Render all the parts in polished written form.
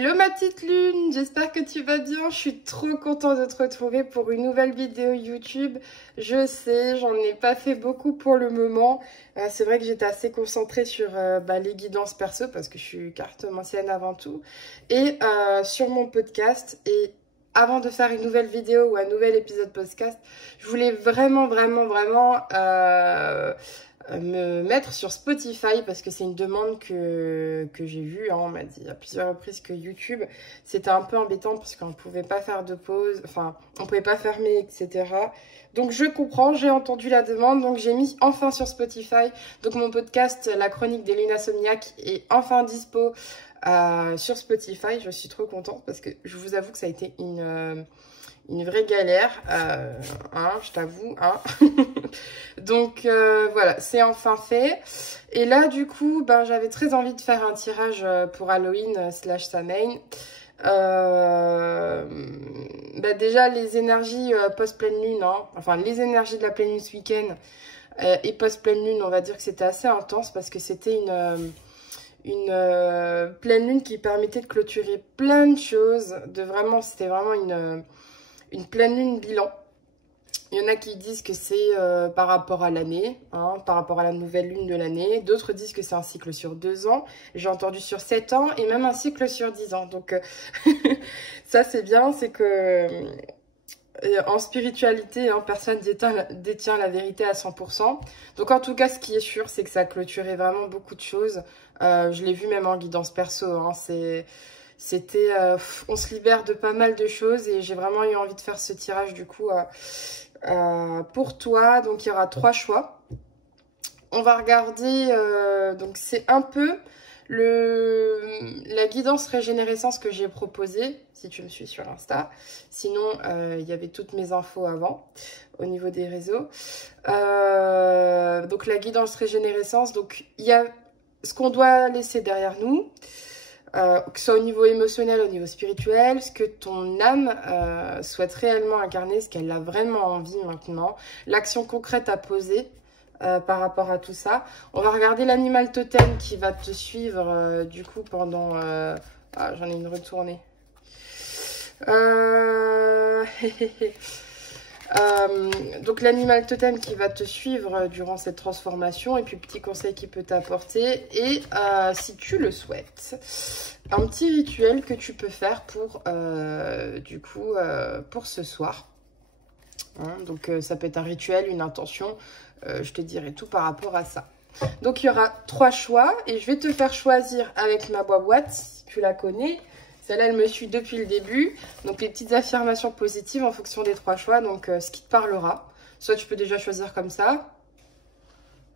Hello ma petite lune, j'espère que tu vas bien. Je suis trop contente de te retrouver pour une nouvelle vidéo YouTube. Je sais, j'en ai pas fait beaucoup pour le moment. C'est vrai que j'étais assez concentrée sur les guidances perso parce que je suis cartomancienne avant tout. Et sur mon podcast. Et avant de faire une nouvelle vidéo ou un nouvel épisode podcast, je voulais vraiment me mettre sur Spotify parce que c'est une demande que j'ai vue, hein. On m'a dit à plusieurs reprises que YouTube c'était un peu embêtant parce qu'on ne pouvait pas faire de pause, enfin on ne pouvait pas fermer, etc. Donc je comprends, j'ai entendu la demande, donc j'ai mis enfin sur Spotify. Donc mon podcast La Chronique des Lunes Insomniaques est enfin dispo sur Spotify. Je suis trop contente parce que je vous avoue que ça a été une vraie galère, je t'avoue, hein. Donc voilà, c'est enfin fait. Et là, du coup, j'avais très envie de faire un tirage pour Halloween / Samhain. Déjà, les énergies post-pleine lune, hein, enfin les énergies de la pleine lune ce week-end et post-pleine lune, on va dire que c'était assez intense parce que c'était une pleine lune qui permettait de clôturer plein de choses. C'était vraiment une pleine lune bilan. Il y en a qui disent que c'est par rapport à l'année, hein, par rapport à la nouvelle lune de l'année. D'autres disent que c'est un cycle sur 2 ans. J'ai entendu sur 7 ans et même un cycle sur 10 ans. Donc ça c'est bien, c'est que en spiritualité, hein, personne détient la vérité à 100%. Donc en tout cas, ce qui est sûr, c'est que ça a clôturé vraiment beaucoup de choses. Je l'ai vu même en guidance perso, hein, c'était on se libère de pas mal de choses et j'ai vraiment eu envie de faire ce tirage du coup pour toi. Donc il y aura 3 choix. On va regarder, donc c'est un peu la guidance régénérescence que j'ai proposée, si tu me suis sur Insta. Sinon, il y avait toutes mes infos avant, au niveau des réseaux. Donc la guidance régénérescence, donc il y a ce qu'on doit laisser derrière nous, que ce soit au niveau émotionnel, au niveau spirituel, ce que ton âme souhaite réellement incarner, ce qu'elle a vraiment envie maintenant, l'action concrète à poser par rapport à tout ça. On va regarder l'animal totem qui va te suivre du coup pendant... j'en ai une retournée. Donc l'animal totem qui va te suivre durant cette transformation et puis petit conseil qui peut t'apporter et si tu le souhaites un petit rituel que tu peux faire pour pour ce soir, hein. Donc ça peut être un rituel, une intention, je te dirai tout par rapport à ça. Donc il y aura 3 choix et je vais te faire choisir avec ma boîte, si tu la connais. Celle-là, elle me suit depuis le début. Donc, les petites affirmations positives en fonction des 3 choix. Donc, ce qui te parlera. Soit tu peux déjà choisir comme ça.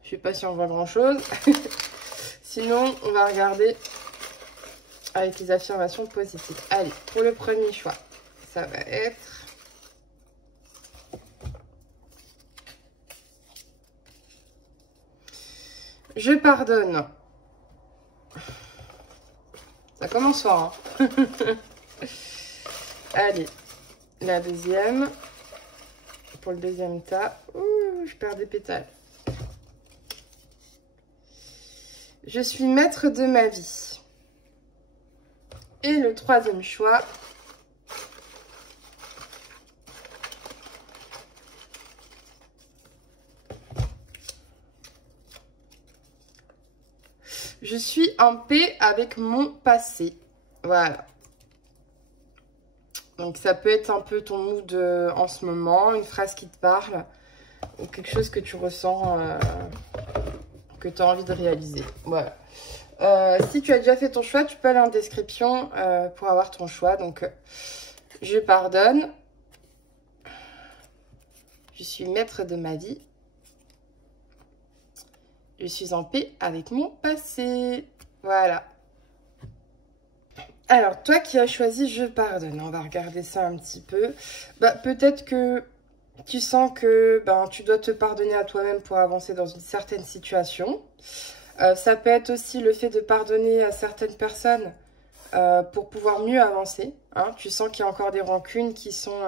Je ne sais pas si on voit grand-chose. Sinon, on va regarder avec les affirmations positives. Allez, pour le premier choix, ça va être... Je pardonne. Ça commence fort, hein. Allez, la deuxième. Pour le deuxième tas. Ouh, je perds des pétales. Je suis maître de ma vie. Et le troisième choix. Je suis en paix avec mon passé. Voilà. Donc ça peut être un peu ton mood en ce moment, une phrase qui te parle, ou quelque chose que tu ressens, que tu as envie de réaliser. Voilà. Si tu as déjà fait ton choix, tu peux aller en description pour avoir ton choix. Donc, je pardonne. Je suis maître de ma vie. Je suis en paix avec mon passé. Voilà. Alors, toi qui as choisi je pardonne, on va regarder ça un petit peu. Peut-être que tu sens que tu dois te pardonner à toi-même pour avancer dans une certaine situation. Ça peut être aussi le fait de pardonner à certaines personnes pour pouvoir mieux avancer, hein. Tu sens qu'il y a encore des rancunes qui sont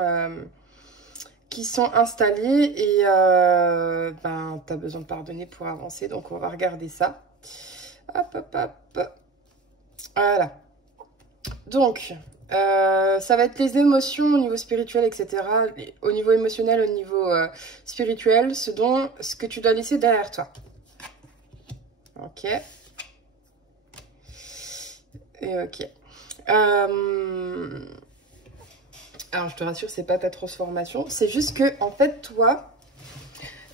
installées et tu as besoin de pardonner pour avancer. Donc, on va regarder ça. Hop, hop, hop. Voilà. Donc, ça va être les émotions au niveau spirituel, etc. Au niveau émotionnel, au niveau spirituel, ce que tu dois laisser derrière toi. Ok. Et ok. Alors, je te rassure, c'est pas ta transformation. C'est juste que, en fait, toi,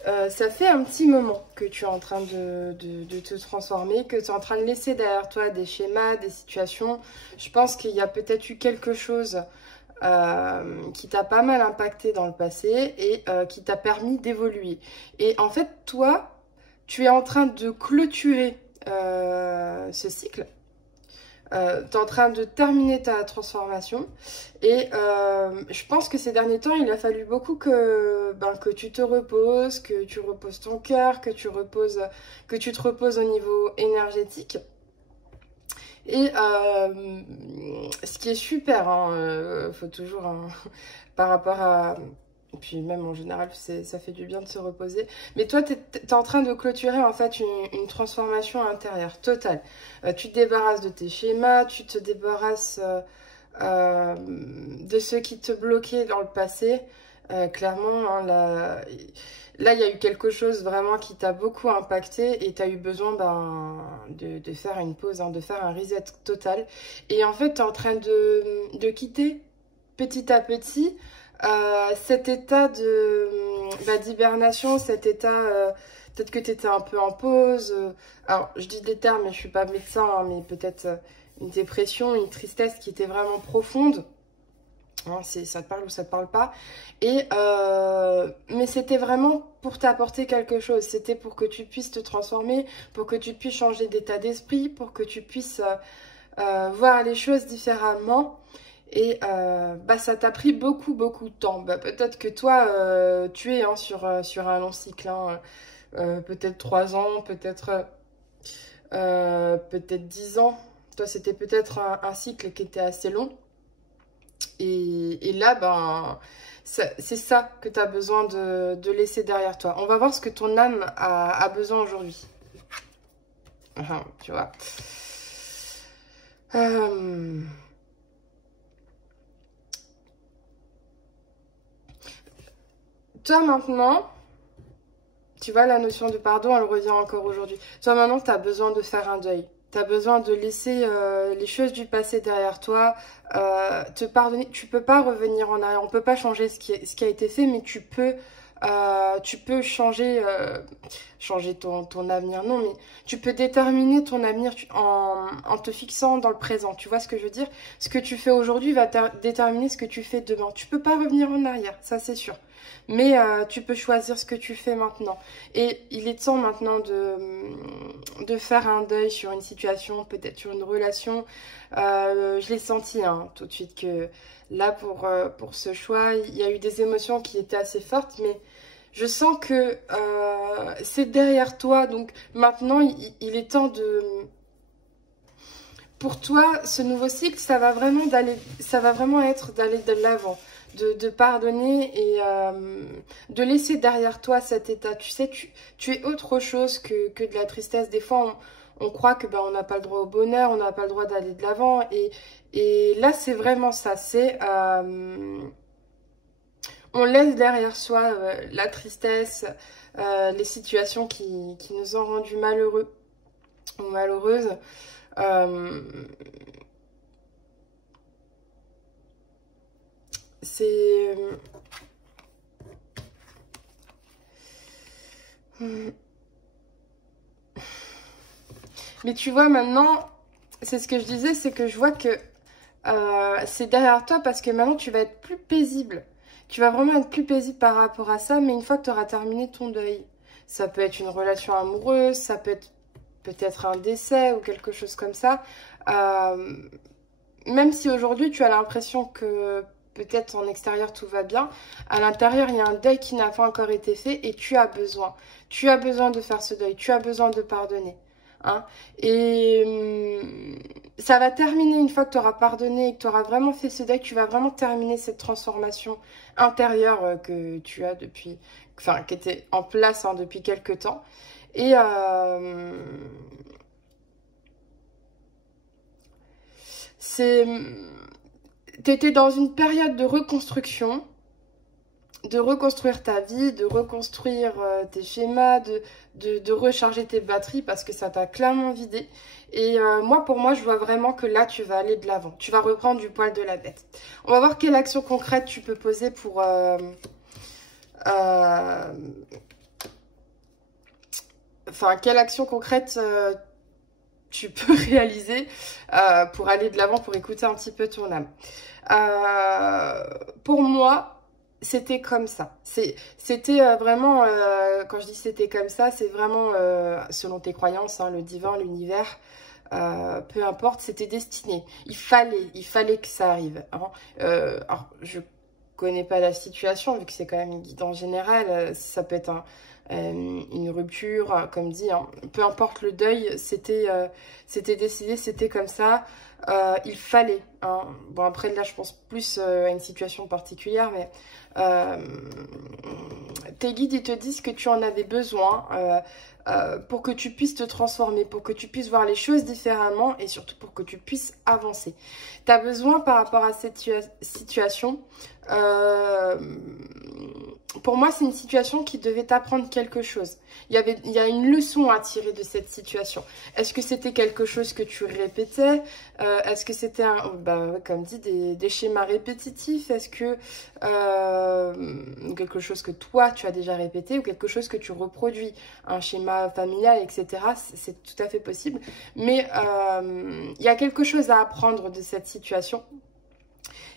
ça fait un petit moment que tu es en train de te transformer, que tu es en train de laisser derrière toi des schémas, des situations. Je pense qu'il y a peut-être eu quelque chose qui t'a pas mal impacté dans le passé et qui t'a permis d'évoluer. Et en fait, toi, tu es en train de clôturer ce cycle. Tu es en train de terminer ta transformation et je pense que ces derniers temps, il a fallu beaucoup que tu te reposes, que tu reposes ton cœur, que tu te reposes au niveau énergétique. Et ce qui est super, hein, faut toujours, hein, par rapport à... Et puis même en général, ça fait du bien de se reposer. Mais toi, tu es en train de clôturer en fait une transformation intérieure totale. Tu te débarrasses de tes schémas, tu te débarrasses de ceux qui te bloquaient dans le passé. Clairement, hein, là, il y a eu quelque chose vraiment qui t'a beaucoup impacté et tu as eu besoin de faire une pause, hein, de faire un reset total. Et en fait, tu es en train de quitter petit à petit cet état d'hibernation, cet état, peut-être que tu étais un peu en pause. Alors, je dis des termes, mais je suis pas médecin, hein, mais peut-être une dépression, une tristesse qui était vraiment profonde. Hein, ça te parle ou ça te parle pas. Mais c'était vraiment pour t'apporter quelque chose. C'était pour que tu puisses te transformer, pour que tu puisses changer d'état d'esprit, pour que tu puisses voir les choses différemment. Et ça t'a pris beaucoup, beaucoup de temps. Peut-être que toi, tu es hein, sur un long cycle. Hein, peut-être 3 ans, peut-être 10 ans. Toi, c'était peut-être un cycle qui était assez long. Et là, c'est ça que tu as besoin de laisser derrière toi. On va voir ce que ton âme a besoin aujourd'hui. Tu vois. Toi, maintenant, tu vois, la notion de pardon, elle revient encore aujourd'hui. Toi, maintenant, tu as besoin de faire un deuil. Tu as besoin de laisser les choses du passé derrière toi, te pardonner. Tu peux pas revenir en arrière. On peut pas changer ce qui a été fait, mais tu peux changer ton avenir. Non, mais tu peux déterminer ton avenir en te fixant dans le présent. Tu vois ce que je veux dire? Ce que tu fais aujourd'hui va déterminer ce que tu fais demain. Tu peux pas revenir en arrière, ça c'est sûr. Mais tu peux choisir ce que tu fais maintenant. Et il est temps maintenant de faire un deuil sur une situation, peut-être sur une relation. Je l'ai senti hein, tout de suite que là, pour ce choix, il y a eu des émotions qui étaient assez fortes, mais je sens que c'est derrière toi. Donc maintenant, il est temps de... Pour toi, ce nouveau cycle, ça va vraiment être d'aller de l'avant. De pardonner et de laisser derrière toi cet état. Tu sais, tu es autre chose que de la tristesse. Des fois, on croit que on n'a pas le droit au bonheur, on n'a pas le droit d'aller de l'avant. Et là, c'est vraiment ça. C'est on laisse derrière soi la tristesse, les situations qui nous ont rendus malheureux ou malheureuses. C'est... Mais tu vois, maintenant, c'est ce que je disais, c'est que je vois que c'est derrière toi parce que maintenant, tu vas être plus paisible. Tu vas vraiment être plus paisible par rapport à ça, mais une fois que tu auras terminé ton deuil. Ça peut être une relation amoureuse, ça peut être peut-être un décès ou quelque chose comme ça. Même si aujourd'hui, tu as l'impression que peut-être en extérieur tout va bien, à l'intérieur, il y a un deuil qui n'a pas encore été fait et tu as besoin. Tu as besoin de faire ce deuil, tu as besoin de pardonner. Hein. Et ça va terminer une fois que tu auras pardonné et que tu auras vraiment fait ce deuil, tu vas vraiment terminer cette transformation intérieure que tu as depuis, enfin, qui était en place hein, depuis quelques temps. Et t'étais dans une période de reconstruction, de reconstruire ta vie, de reconstruire tes schémas, de recharger tes batteries parce que ça t'a clairement vidé. Et pour moi, je vois vraiment que là, tu vas aller de l'avant. Tu vas reprendre du poil de la bête. On va voir quelle action concrète tu peux poser pour... quelle action concrète tu peux réaliser pour aller de l'avant, pour écouter un petit peu ton âme. Pour moi... C'était comme ça. C'était vraiment, quand je dis c'était comme ça, c'est vraiment selon tes croyances, hein, le divin, l'univers, peu importe, c'était destiné. Il fallait que ça arrive. Hein. Alors, je connais pas la situation, vu que c'est quand même une guidance générale, ça peut être une rupture, comme dit, hein. Peu importe le deuil, c'était décidé, c'était comme ça. Il fallait. Hein. Bon, après, là, je pense plus à une situation particulière, mais tes guides, ils te disent que tu en avais besoin pour que tu puisses te transformer, pour que tu puisses voir les choses différemment et surtout pour que tu puisses avancer. Tu as besoin par rapport à cette situation. Pour moi, c'est une situation qui devait t'apprendre quelque chose. Il y a une leçon à tirer de cette situation. Est-ce que c'était quelque chose que tu répétais? Est-ce que c'était, comme dit, des schémas répétitifs? Est-ce que quelque chose que toi, tu as déjà répété ou quelque chose que tu reproduis? Un schéma familial, etc. C'est tout à fait possible. Mais il y a quelque chose à apprendre de cette situation.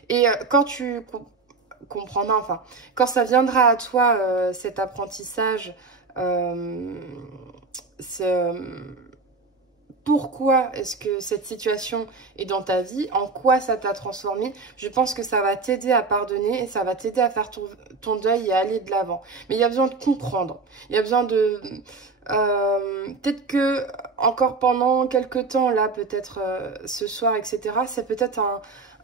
Et quand tu comprendras, enfin, quand ça viendra à toi, cet apprentissage, pourquoi est-ce que cette situation est dans ta vie, en quoi ça t'a transformé, je pense que ça va t'aider à pardonner et ça va t'aider à faire ton deuil et à aller de l'avant. Mais il y a besoin de comprendre, il y a besoin de... peut-être que encore pendant quelques temps, là, peut-être ce soir, etc., c'est peut-être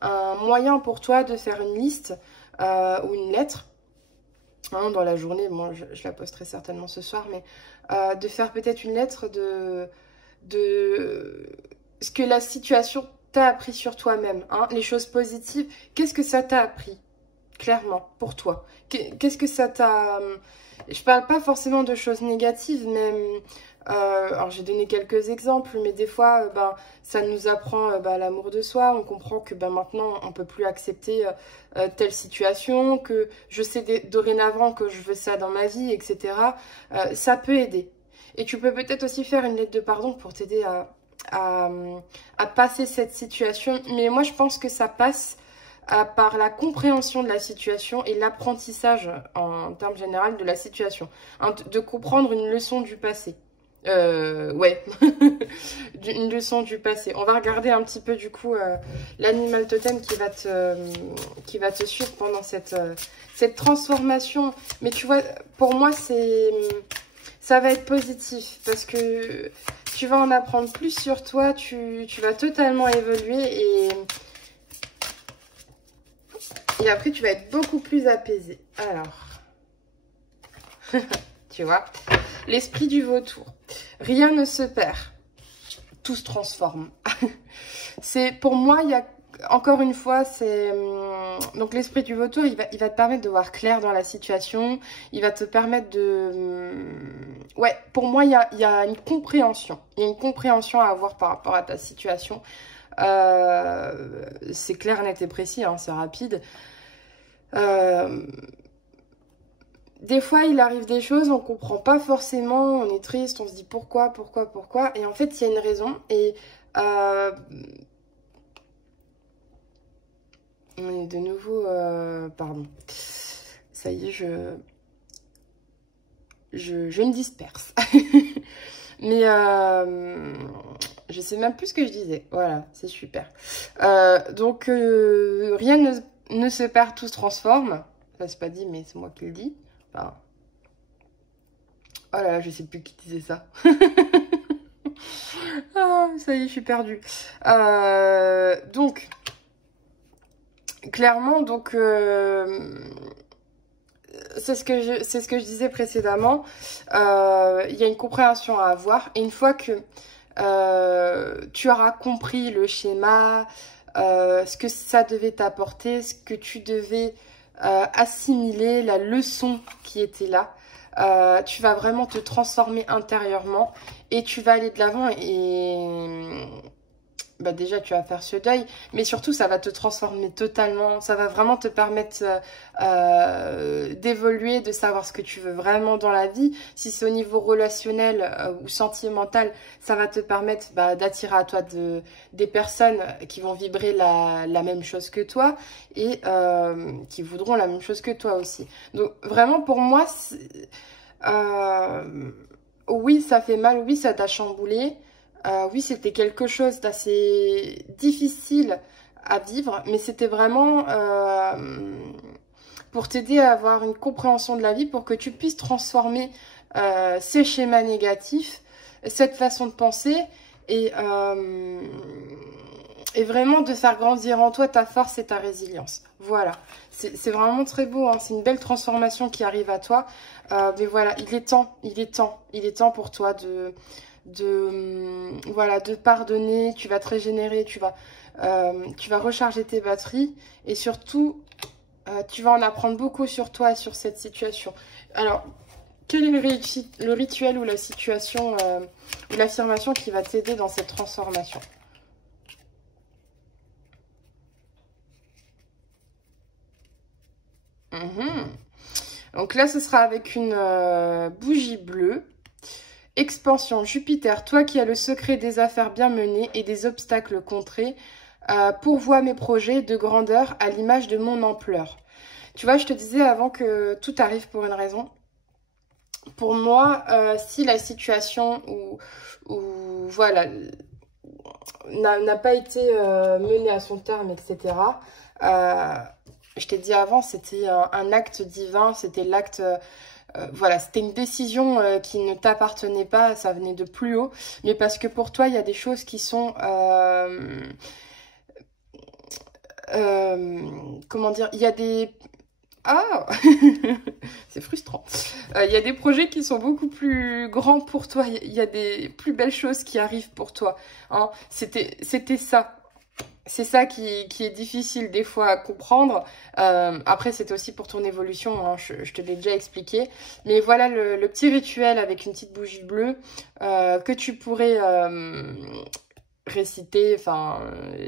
un moyen pour toi de faire une liste ou une lettre, hein, dans la journée. Moi, je la posterai certainement ce soir, mais de faire peut-être une lettre de ce que la situation t'a appris sur toi-même, hein, les choses positives. Qu'est-ce que ça t'a appris, clairement, pour toi? Qu'est-ce que ça t'a... Je parle pas forcément de choses négatives, mais... alors j'ai donné quelques exemples, mais des fois ça nous apprend l'amour de soi. On comprend que maintenant on peut plus accepter telle situation, que je sais dorénavant que je veux ça dans ma vie, etc. Ça peut aider. Et tu peux peut-être aussi faire une lettre de pardon pour t'aider à passer cette situation. Mais moi je pense que ça passe par la compréhension de la situation et l'apprentissage en termes généraux de la situation, hein, de comprendre une leçon du passé. Ouais, une leçon du passé. On va regarder un petit peu du coup l'animal totem qui va te suivre pendant cette transformation. Mais tu vois, pour moi ça va être positif parce que tu vas en apprendre plus sur toi, tu vas totalement évoluer et après tu vas être beaucoup plus apaisé. Alors, tu vois, l'esprit du vautour. Rien ne se perd, tout se transforme. Pour moi, il y a encore une fois, donc l'esprit du vautour, il va te permettre de voir clair dans la situation, il va te permettre de... Ouais, pour moi, il y a une compréhension. Il y a une compréhension à avoir par rapport à ta situation. C'est clair, net et précis, hein, c'est rapide. Des fois, il arrive des choses, on comprend pas forcément, on est triste, on se dit pourquoi, et en fait, il y a une raison, et on est de nouveau, pardon, ça y est, je me disperse, mais je sais même plus ce que je disais, voilà, c'est super, donc rien ne se perd, tout se transforme, ça c'est pas dit, mais c'est moi qui le dis. Enfin... Oh là là, je sais plus qui disait ça. Ah, ça y est, je suis perdue. Donc, clairement, donc, c'est ce que je disais précédemment. Il y a une compréhension à avoir. Et une fois que tu auras compris le schéma, ce que ça devait t'apporter, ce que tu devais assimiler, la leçon qui était là. Tu vas vraiment te transformer intérieurement et tu vas aller de l'avant et bah déjà tu vas faire ce deuil, mais surtout ça va te transformer totalement, ça va vraiment te permettre d'évoluer, de savoir ce que tu veux vraiment dans la vie. Si c'est au niveau relationnel ou sentimental, ça va te permettre d'attirer à toi des personnes qui vont vibrer la même chose que toi et qui voudront la même chose que toi aussi. Donc vraiment pour moi, oui ça fait mal, oui ça t'a chamboulé. Oui, c'était quelque chose d'assez difficile à vivre, mais c'était vraiment pour t'aider à avoir une compréhension de la vie, pour que tu puisses transformer ces schémas négatifs, cette façon de penser, et, et vraiment de faire grandir en toi ta force et ta résilience. Voilà, c'est vraiment très beau, hein. C'est une belle transformation qui arrive à toi. Mais voilà, il est temps pour toi voilà, de pardonner, tu vas te régénérer, tu vas recharger tes batteries et surtout, tu vas en apprendre beaucoup sur toi et sur cette situation. Alors, quel est le rituel ou la situation ou l'affirmation qui va t'aider dans cette transformation? Donc là, ce sera avec une bougie bleue. Expansion, Jupiter, toi qui as le secret des affaires bien menées et des obstacles contrés, pourvois mes projets de grandeur à l'image de mon ampleur. Tu vois, je te disais avant que tout arrive pour une raison. Pour moi, si la situation ou voilà, n'a pas été menée à son terme, etc., je t'ai dit avant, c'était un acte divin, c'était l'acte... voilà, c'était une décision qui ne t'appartenait pas, ça venait de plus haut, mais parce que pour toi, il y a des choses qui sont... comment dire, il y a des... Ah c'est frustrant. Il y a des projets qui sont beaucoup plus grands pour toi, il y a des plus belles choses qui arrivent pour toi. Hein. C'était ça. C'est ça qui est difficile des fois à comprendre. Après, c'est aussi pour ton évolution, hein, je te l'ai déjà expliqué. Mais voilà le petit rituel avec une petite bougie bleue que tu pourrais réciter, enfin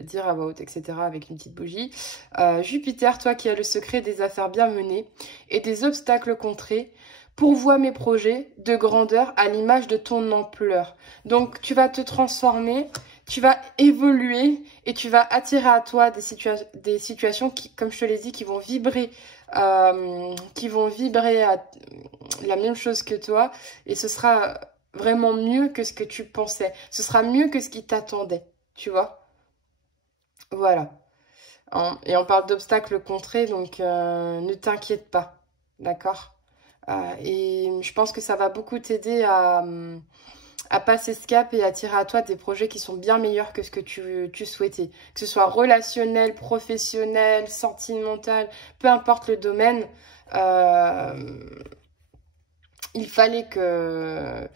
dire à voix haute, etc. avec une petite bougie. Jupiter, toi qui as le secret des affaires bien menées et des obstacles contrés, pourvois mes projets de grandeur à l'image de ton ampleur. Donc tu vas te transformer, tu vas évoluer et tu vas attirer à toi des situations qui, comme je te l'ai dit, qui vont vibrer à la même chose que toi et ce sera vraiment mieux que ce que tu pensais. Ce sera mieux que ce qui t'attendait, tu vois. Voilà. Hein, et on parle d'obstacles contrés, donc ne t'inquiète pas, d'accord? Et je pense que ça va beaucoup t'aider à passer ce cap et à tirer à toi des projets qui sont bien meilleurs que ce que tu souhaitais. Que ce soit relationnel, professionnel, sentimental, peu importe le domaine, il fallait que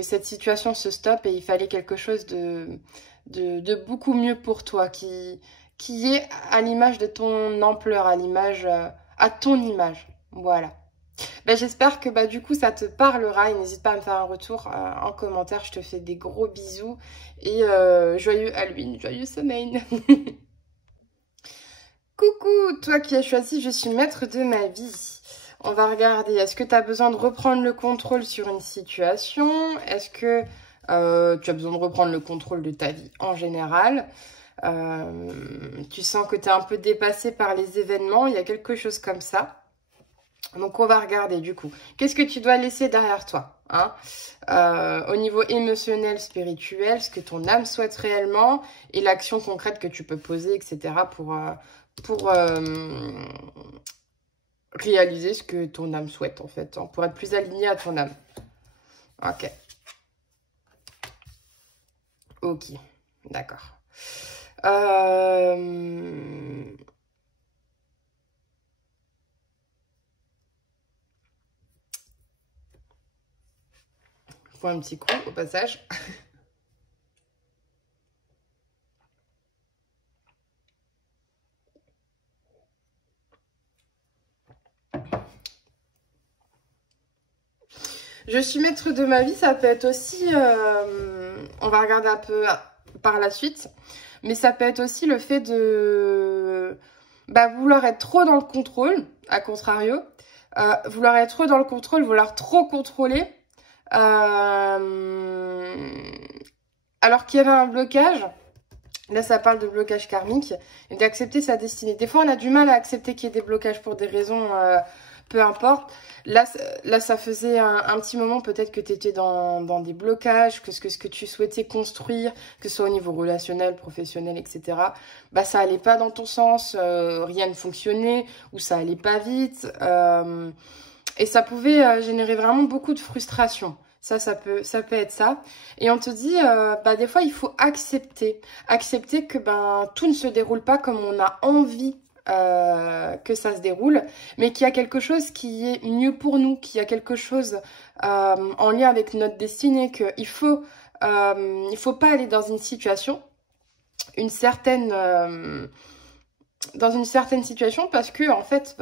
cette situation se stoppe et il fallait quelque chose de beaucoup mieux pour toi, qui est à l'image de ton ampleur, à ton image. Voilà. Ben, j'espère que du coup ça te parlera et n'hésite pas à me faire un retour en commentaire. Je te fais des gros bisous et joyeux Halloween, joyeux semaine. Coucou, toi qui as choisi Je suis maître de ma vie. On va regarder, est-ce que tu as besoin de reprendre le contrôle sur une situation? Est-ce que tu as besoin de reprendre le contrôle de ta vie en général? Tu sens que tu es un peu dépassé par les événements, il y a quelque chose comme ça. Donc on va regarder du coup, qu'est-ce que tu dois laisser derrière toi, hein, au niveau émotionnel, spirituel, ce que ton âme souhaite réellement et l'action concrète que tu peux poser, etc. pour réaliser ce que ton âme souhaite en fait, hein, pour être plus aligné à ton âme. Ok. Ok, d'accord. Faut un petit coup au passage. Je suis maître de ma vie, ça peut être aussi, on va regarder un peu par la suite, mais ça peut être aussi le fait de vouloir être trop dans le contrôle, à contrario, vouloir être trop dans le contrôle, vouloir trop contrôler, alors qu'il y avait un blocage. Là, ça parle de blocage karmique et d'accepter sa destinée. Des fois, on a du mal à accepter qu'il y ait des blocages pour des raisons, peu importe. Là, ça faisait un petit moment peut-être que tu étais dans des blocages, que ce que tu souhaitais construire, que ce soit au niveau relationnel, professionnel, etc., ça allait pas dans ton sens, rien ne fonctionnait, ou ça allait pas vite. Et ça pouvait générer vraiment beaucoup de frustration. Ça peut être ça. Et on te dit, des fois, il faut accepter. Accepter que tout ne se déroule pas comme on a envie que ça se déroule, mais qu'il y a quelque chose qui est mieux pour nous, qu'il y a quelque chose en lien avec notre destinée, qu'il faut pas aller dans une situation, dans une certaine situation, parce que en fait,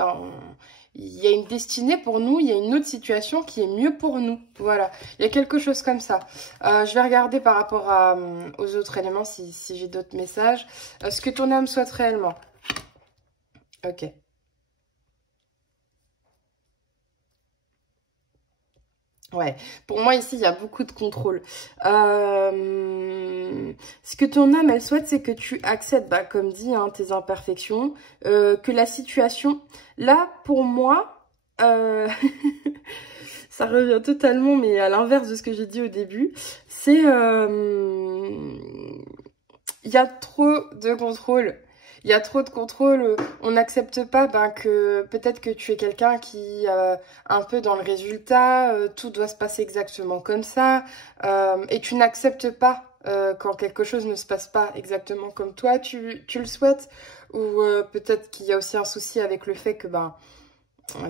il y a une destinée pour nous, il y a une autre situation qui est mieux pour nous. Voilà, il y a quelque chose comme ça. Je vais regarder par rapport aux autres éléments si j'ai d'autres messages. Ce que ton âme souhaite réellement. Ok. Ouais, pour moi ici il y a beaucoup de contrôle. Ce que ton âme elle souhaite, c'est que tu acceptes, comme dit, tes imperfections, que la situation, là pour moi, ça revient totalement, mais à l'inverse de ce que j'ai dit au début, c'est il y a trop de contrôle. Il y a trop de contrôle, on n'accepte pas que peut-être que tu es quelqu'un qui un peu dans le résultat, tout doit se passer exactement comme ça, et tu n'acceptes pas quand quelque chose ne se passe pas exactement comme toi, tu le souhaites, ou peut-être qu'il y a aussi un souci avec le fait que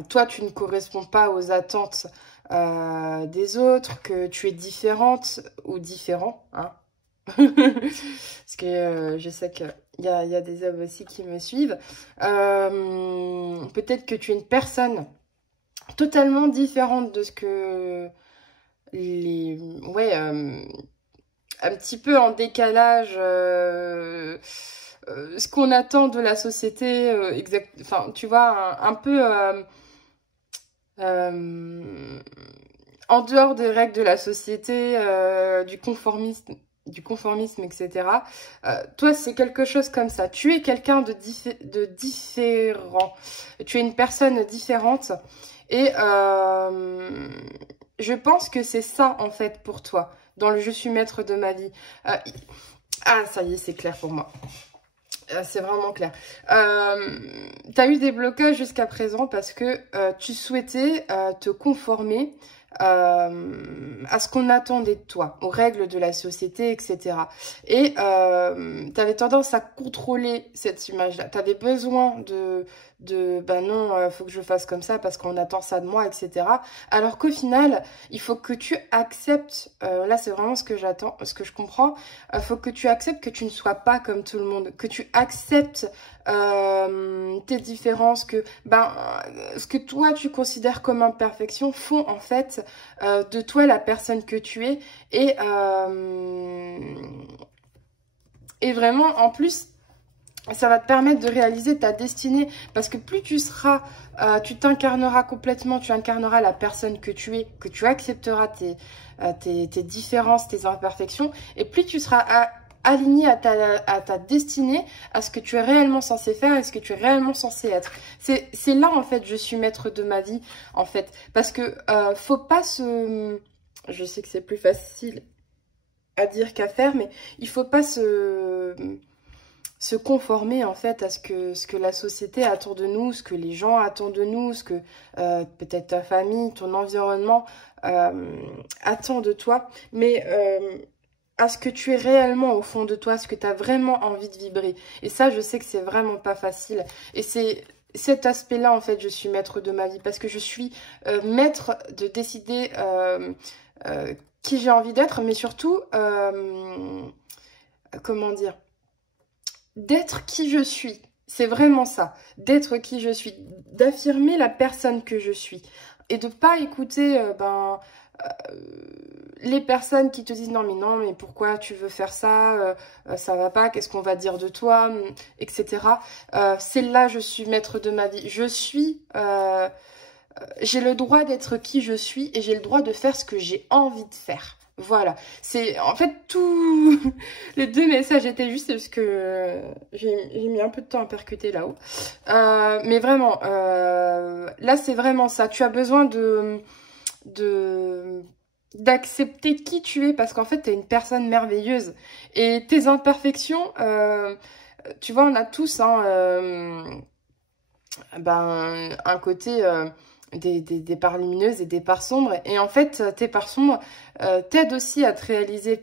toi tu ne corresponds pas aux attentes des autres, que tu es différente ou différent, hein. Parce que je sais qu'il y a des hommes aussi qui me suivent. Peut-être que tu es une personne totalement différente de ce que Ouais, un petit peu en décalage, ce qu'on attend de la société, enfin, tu vois, un peu en dehors des règles de la société, du conformisme, etc. Toi, c'est quelque chose comme ça. Tu es quelqu'un de différent. Tu es une personne différente. Et je pense que c'est ça, en fait, pour toi, dans le « je suis maître de ma vie ». Ah, ça y est, c'est clair pour moi. C'est vraiment clair. Tu as eu des blocages jusqu'à présent parce que tu souhaitais te conformer à ce qu'on attendait de toi, aux règles de la société, etc. Et tu avais tendance à contrôler cette image-là. Tu avais besoin non, faut que je fasse comme ça parce qu'on attend ça de moi, etc. Alors qu'au final, il faut que tu acceptes, là c'est vraiment ce que j'attends, ce que je comprends, faut que tu acceptes que tu ne sois pas comme tout le monde, que tu acceptes tes différences, que ce que toi tu considères comme imperfection font en fait de toi la personne que tu es, et vraiment en plus ça va te permettre de réaliser ta destinée, parce que plus tu seras, tu t'incarneras complètement, tu incarneras la personne que tu es, que tu accepteras tes différences, tes imperfections, et plus tu seras aligné à ta destinée, à ce que tu es réellement censé faire et ce que tu es réellement censé être. C'est là, en fait, je suis maître de ma vie, en fait. Parce que faut pas se... Je sais que c'est plus facile à dire qu'à faire, mais il faut pas se conformer en fait à ce que la société attend de nous, ce que les gens attendent de nous, ce que peut-être ta famille, ton environnement attend de toi, mais à ce que tu es réellement au fond de toi, ce que tu as vraiment envie de vibrer. Et ça, je sais que c'est vraiment pas facile. Et c'est cet aspect-là, en fait, je suis maître de ma vie, parce que je suis maître de décider qui j'ai envie d'être, mais surtout, comment dire, d'être qui je suis. C'est vraiment ça, d'être qui je suis, d'affirmer la personne que je suis et de pas écouter les personnes qui te disent non mais pourquoi tu veux faire ça, ça va pas, qu'est-ce qu'on va dire de toi, etc. C'est là je suis maître de ma vie. J'ai le droit d'être qui je suis et j'ai le droit de faire ce que j'ai envie de faire. Voilà, c'est en fait tout. Les deux messages étaient juste parce que j'ai mis un peu de temps à percuter là-haut. Mais vraiment, là c'est vraiment ça. Tu as besoin d'accepter qui tu es parce qu'en fait tu es une personne merveilleuse et tes imperfections, tu vois, on a tous un côté des parts lumineuses et des parts sombres. Et en fait, tes parts sombres t'aident aussi à te réaliser,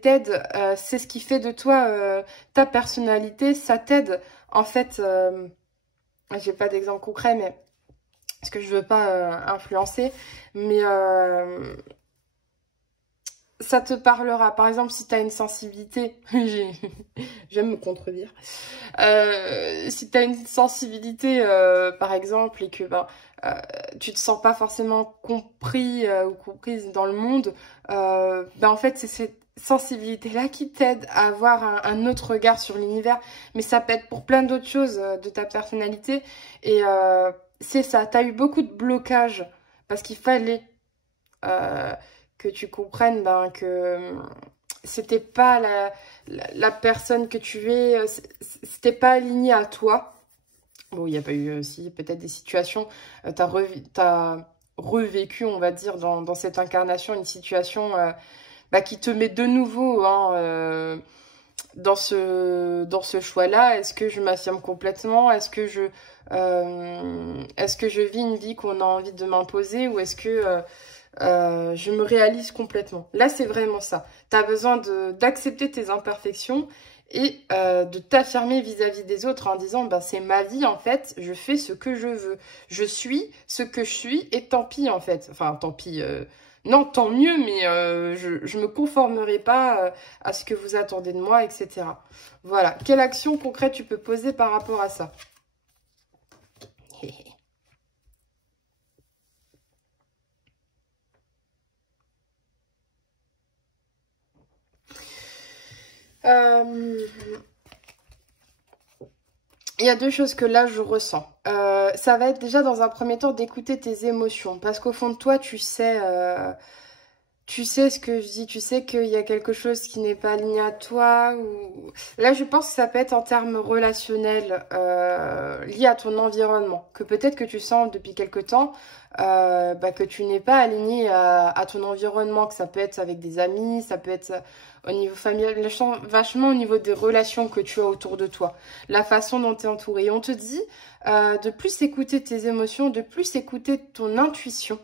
c'est ce qui fait de toi ta personnalité, ça t'aide. En fait, j'ai pas d'exemple concret, mais parce que je veux pas influencer, mais ça te parlera. Par exemple, si tu as une sensibilité, j'aime me contredire. Si tu as une sensibilité, par exemple, et que tu te sens pas forcément compris ou comprise dans le monde, en fait, c'est cette sensibilité-là qui t'aide à avoir un autre regard sur l'univers. Mais ça peut être pour plein d'autres choses de ta personnalité. Et c'est ça, tu as eu beaucoup de blocages parce qu'il fallait... que tu comprennes que c'était pas la personne que tu es, c'était pas aligné à toi. Bon, il n'y a pas eu aussi peut-être des situations, t'as revécu, on va dire, dans cette incarnation, une situation qui te met de nouveau dans ce choix-là. Est-ce que je m'affirme complètement? Est-ce que je vis une vie qu'on a envie de m'imposer ou est-ce que je me réalise complètement? Là, c'est vraiment ça. Tu as besoin d'accepter tes imperfections et de t'affirmer vis-à-vis des autres en disant c'est ma vie en fait, je fais ce que je veux. Je suis ce que je suis et tant pis en fait. Enfin, tant pis. Non, tant mieux, mais je me conformerai pas à ce que vous attendez de moi, etc. Voilà. Quelle action concrète tu peux poser par rapport à ça? Il y a deux choses que là je ressens. Ça va être déjà dans un premier temps d'écouter tes émotions. Parce qu'au fond de toi, tu sais ce que je dis, tu sais qu'il y a quelque chose qui n'est pas aligné à toi. Ou... Là, je pense que ça peut être en termes relationnels, lié à ton environnement. Que peut-être que tu sens depuis quelque temps que tu n'es pas aligné à ton environnement. Que ça peut être avec des amis, ça peut être au niveau familial. Je sens vachement au niveau des relations que tu as autour de toi. La façon dont tu es entouré. Et on te dit de plus écouter tes émotions, de plus écouter ton intuition.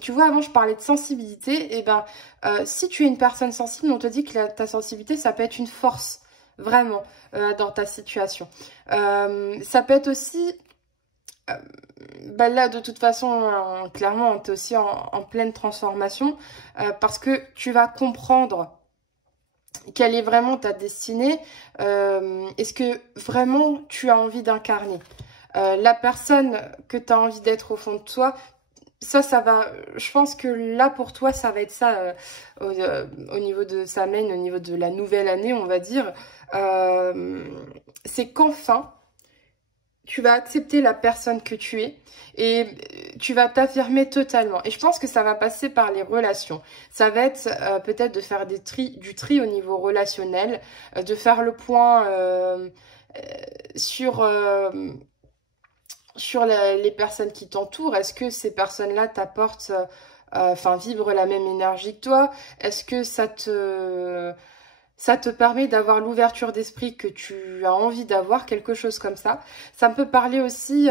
Tu vois, avant je parlais de sensibilité, et si tu es une personne sensible, on te dit que ta sensibilité, ça peut être une force, vraiment, dans ta situation. Ça peut être aussi, là de toute façon, clairement, tu es aussi en pleine transformation, parce que tu vas comprendre quelle est vraiment ta destinée, est-ce que vraiment tu as envie d'incarner. La personne que tu as envie d'être au fond de toi, ça va, je pense que là pour toi ça va être ça au niveau de ça mène au niveau de la nouvelle année, on va dire, c'est qu'enfin tu vas accepter la personne que tu es et tu vas t'affirmer totalement. Et je pense que ça va passer par les relations. Ça va être peut-être de faire du tri au niveau relationnel, de faire le point sur les personnes qui t'entourent. Est-ce que ces personnes-là t'apportent, vibrent la même énergie que toi? Est-ce que ça te permet d'avoir l'ouverture d'esprit que tu as envie d'avoir, quelque chose comme ça? Ça me peut parler aussi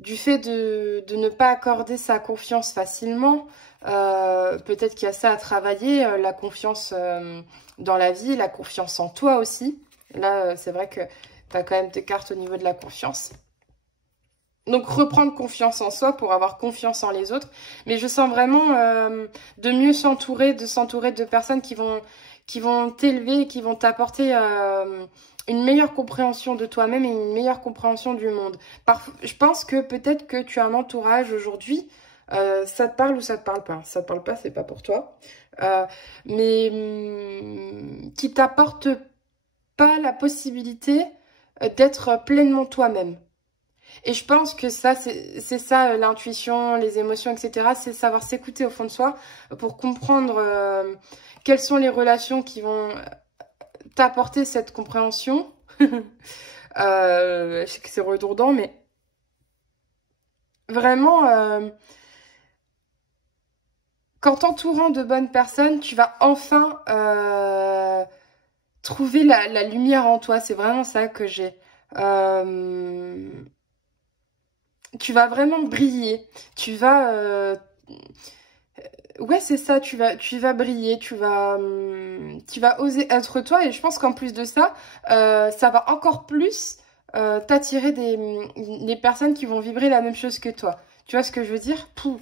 du fait de ne pas accorder sa confiance facilement. Peut-être qu'il y a ça à travailler, la confiance dans la vie, la confiance en toi aussi. Là, c'est vrai que tu as quand même tes cartes au niveau de la confiance. Donc, reprendre confiance en soi pour avoir confiance en les autres. Mais je sens vraiment de mieux s'entourer, de personnes qui vont t'élever, qui vont t'apporter une meilleure compréhension de toi-même et une meilleure compréhension du monde. Je pense que peut-être que tu as un entourage aujourd'hui Ça te parle ou ça te parle pas? Si ça te parle pas, c'est pas pour toi. Mais qui t'apporte pas la possibilité d'être pleinement toi-même. Et je pense que ça, c'est ça, l'intuition, les émotions, etc. C'est savoir s'écouter au fond de soi pour comprendre quelles sont les relations qui vont t'apporter cette compréhension. Je sais que c'est redondant, mais vraiment, qu'en t'entourant de bonnes personnes, tu vas enfin trouver la lumière en toi. C'est vraiment ça que j'ai. Tu vas vraiment briller. Tu vas... ouais, c'est ça, tu vas briller, tu vas oser être toi. Et je pense qu'en plus de ça, ça va encore plus t'attirer des personnes qui vont vibrer la même chose que toi. Tu vois ce que je veux dire? Pouh,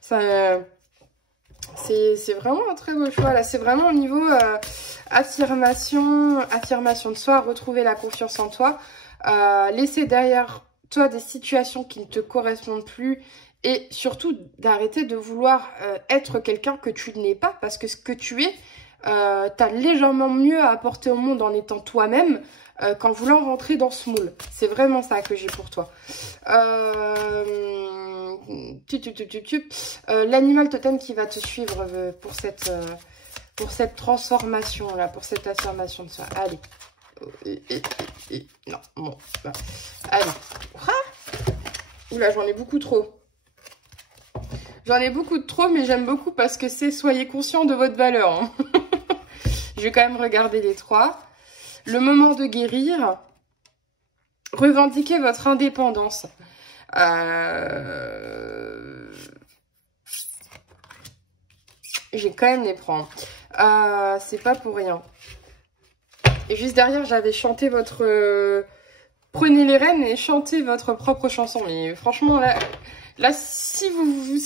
ça, c'est vraiment un très beau choix. Là, c'est vraiment au niveau affirmation de soi, retrouver la confiance en toi, laisser derrière toi des situations qui ne te correspondent plus. Et surtout, d'arrêter de vouloir être quelqu'un que tu n'es pas. Parce que ce que tu es, t'as légèrement mieux à apporter au monde en étant toi-même qu'en voulant rentrer dans ce moule. C'est vraiment ça que j'ai pour toi. L'animal totem qui va te suivre pour cette transformation-là, pour cette affirmation de soi. Allez. Non, bon. Bah. Allez. Oula, j'en ai beaucoup trop. J'en ai beaucoup de trop, mais j'aime beaucoup parce que c'est soyez conscient de votre valeur. Hein. Je vais quand même regarder les 3. Le moment de guérir. Revendiquez votre indépendance. J'ai quand même les prendre. C'est pas pour rien. Et juste derrière, j'avais chanté votre... Prenez les rênes et chantez votre propre chanson. Mais franchement, là si vous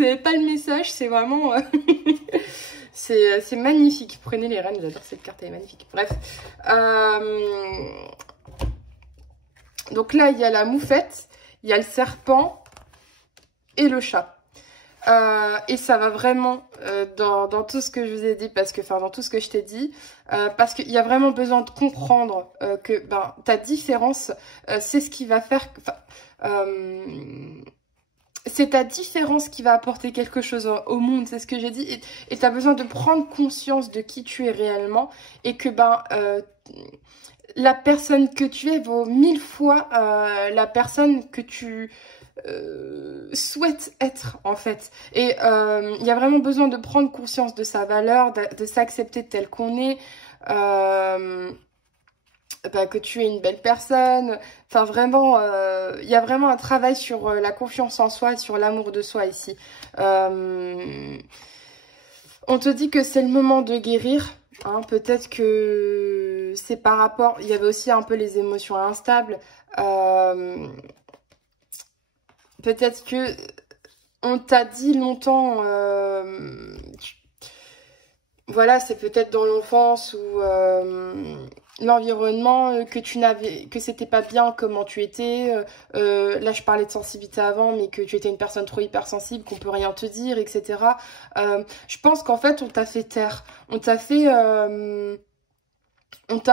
n'avez pas le message, c'est vraiment... c'est magnifique. Prenez les rênes, j'adore cette carte, elle est magnifique. Bref. Donc là, il y a la moufette, il y a le serpent et le chat. Et ça va vraiment dans tout ce que je vous ai dit, dans tout ce que je t'ai dit, parce qu'il y a vraiment besoin de comprendre que ta différence, c'est ce qui va faire... c'est ta différence qui va apporter quelque chose au monde, c'est ce que j'ai dit. Et tu as besoin de prendre conscience de qui tu es réellement et que la personne que tu es vaut 1000 fois la personne que tu souhaites être en fait. Et il y a vraiment besoin de prendre conscience de sa valeur, de s'accepter tel qu'on est. Que tu es une belle personne. Enfin, vraiment, il y a vraiment un travail sur la confiance en soi, sur l'amour de soi ici. On te dit que c'est le moment de guérir. Hein, peut-être que c'est par rapport... Il y avait aussi un peu les émotions instables. Peut-être que on t'a dit longtemps... voilà, c'est peut-être dans l'enfance ou... l'environnement, que c'était pas bien comment tu étais, là je parlais de sensibilité avant, mais que tu étais une personne trop hypersensible, qu'on peut rien te dire, etc. Je pense qu'en fait on t'a fait taire, on t'a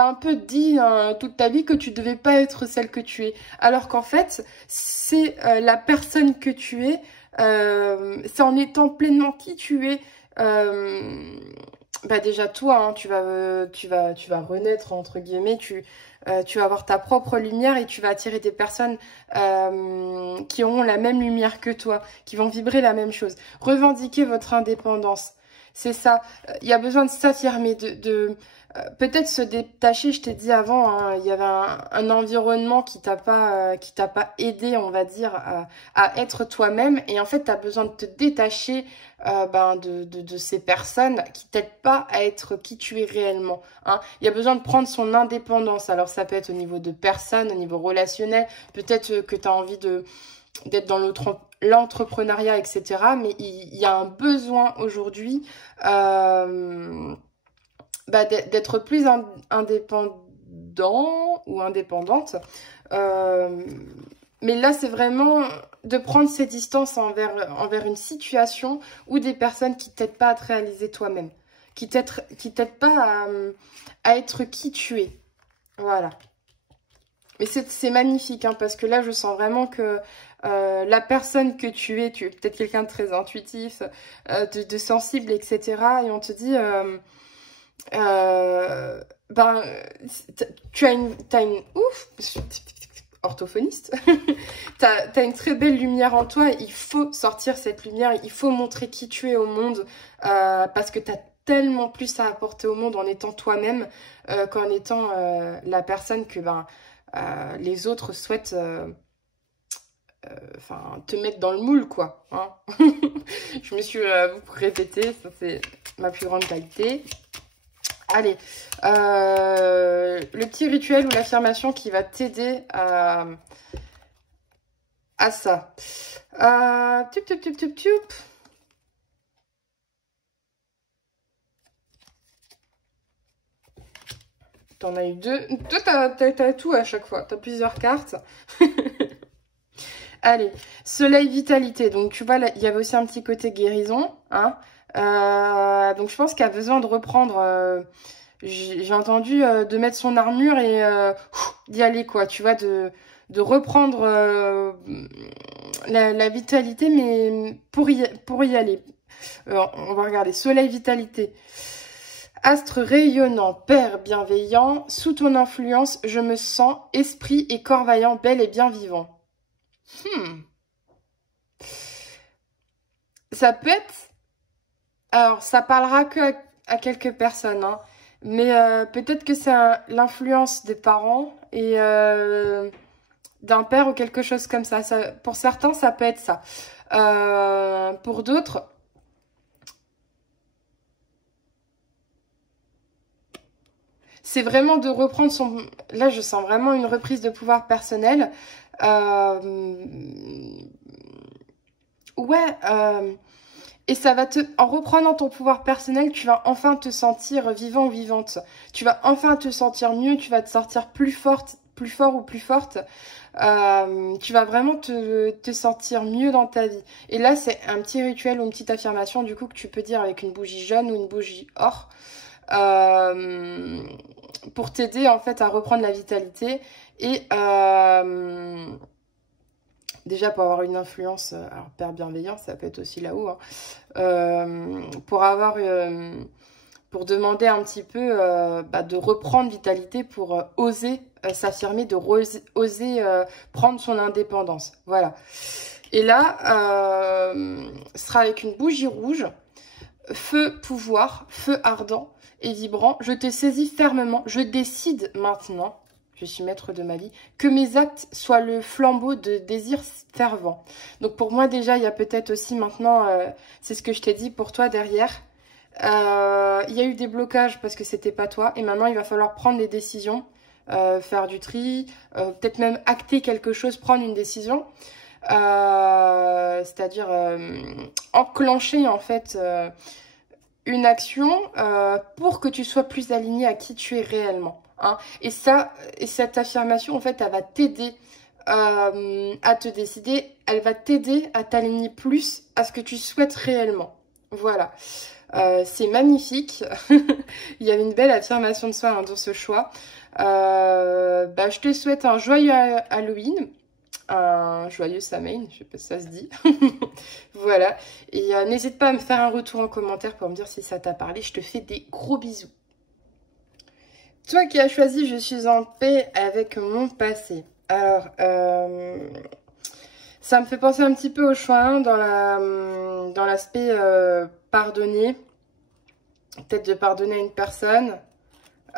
un peu dit toute ta vie que tu devais pas être celle que tu es, alors qu'en fait c'est la personne que tu es, c'est en étant pleinement qui tu es. Déjà toi, hein, tu vas renaître entre guillemets, tu vas avoir ta propre lumière et tu vas attirer des personnes qui auront la même lumière que toi, qui vont vibrer la même chose. Revendiquer votre indépendance, c'est ça. Il y a besoin de s'affirmer, peut-être se détacher. Je t'ai dit avant, hein, il y avait un environnement qui t'a pas aidé, on va dire, à être toi-même. Et en fait, tu as besoin de te détacher de ces personnes qui t'aident pas à être qui tu es réellement. Hein. Il y a besoin de prendre son indépendance. Alors, ça peut être au niveau de personnes, au niveau relationnel. Peut-être que tu as envie d'être dans l'entrepreneuriat, etc. Mais il y a un besoin aujourd'hui... d'être plus indépendant ou indépendante Mais là, c'est vraiment de prendre ses distances envers une situation ou des personnes qui t'aident pas à te réaliser toi-même, qui t'aident pas à être qui tu es. Voilà. Mais c'est magnifique, hein, parce que là, je sens vraiment que la personne que tu es peut-être quelqu'un de très intuitif, de sensible, etc. Et on te dit, ben, t'as une ouf, orthophoniste, t'as une très belle lumière en toi. Il faut sortir cette lumière, il faut montrer qui tu es au monde, parce que t'as tellement plus à apporter au monde en étant toi-même qu'en étant la personne que les autres souhaitent te mettre dans le moule, quoi. Hein. Je me suis beaucoup répétée, ça c'est ma plus grande qualité. Allez, le petit rituel ou l'affirmation qui va t'aider à ça. Tup, tup, tup, tup, tup. T'en as eu deux. Toi, t'as tout à chaque fois. T'as plusieurs cartes. Allez, soleil, vitalité. Donc, tu vois, là, il y avait aussi un petit côté guérison. Hein. Donc, je pense qu'il a besoin de reprendre... j'ai entendu de mettre son armure et d'y aller, quoi. Tu vois, de reprendre la vitalité, mais pour y aller. On va regarder. Soleil, vitalité. Astre rayonnant, père bienveillant, sous ton influence, je me sens esprit et corps vaillant, bel et bien vivant. Ça peut être... Alors, ça parlera que à quelques personnes, hein. Mais peut-être que c'est l'influence des parents et d'un père ou quelque chose comme ça. Pour certains, ça peut être ça. Pour d'autres... C'est vraiment de reprendre son... Là, je sens vraiment une reprise de pouvoir personnel. Ouais. Et ça va en reprenant ton pouvoir personnel, tu vas enfin te sentir vivant ou vivante. Tu vas enfin te sentir mieux. Tu vas te sentir plus forte, plus fort ou plus forte. Tu vas vraiment te sentir mieux dans ta vie. Et là, c'est un petit rituel ou une petite affirmation, du coup, que tu peux dire avec une bougie jaune ou une bougie or. Pour t'aider en fait à reprendre la vitalité et déjà pour avoir une influence, alors père bienveillant ça peut être aussi là-haut, hein, pour demander un petit peu de reprendre vitalité pour oser s'affirmer, oser prendre son indépendance, voilà. Et là ce sera avec une bougie rouge, feu pouvoir, feu ardent et vibrant, je te saisis fermement, je décide maintenant, je suis maître de ma vie, que mes actes soient le flambeau de désirs fervents. Donc pour moi déjà, il y a peut-être aussi maintenant, c'est ce que je t'ai dit pour toi derrière, il y a eu des blocages parce que c'était pas toi, et maintenant il va falloir prendre des décisions, faire du tri, peut-être même acter quelque chose, prendre une décision, c'est-à-dire enclencher en fait... une action pour que tu sois plus aligné à qui tu es réellement. Hein. Et cette affirmation, en fait, elle va t'aider à te décider. Elle va t'aider à t'aligner plus à ce que tu souhaites réellement. Voilà. C'est magnifique. Il y avait une belle affirmation de soi dans ce choix. Je te souhaite un joyeux Halloween. Un joyeux Samhain, je sais pas si ça se dit. Voilà. Et n'hésite pas à me faire un retour en commentaire pour me dire si ça t'a parlé. Je te fais des gros bisous. Toi qui as choisi je suis en paix avec mon passé. Alors, ça me fait penser un petit peu au choix 1 dans l'aspect pardonner. Peut-être de pardonner à une personne.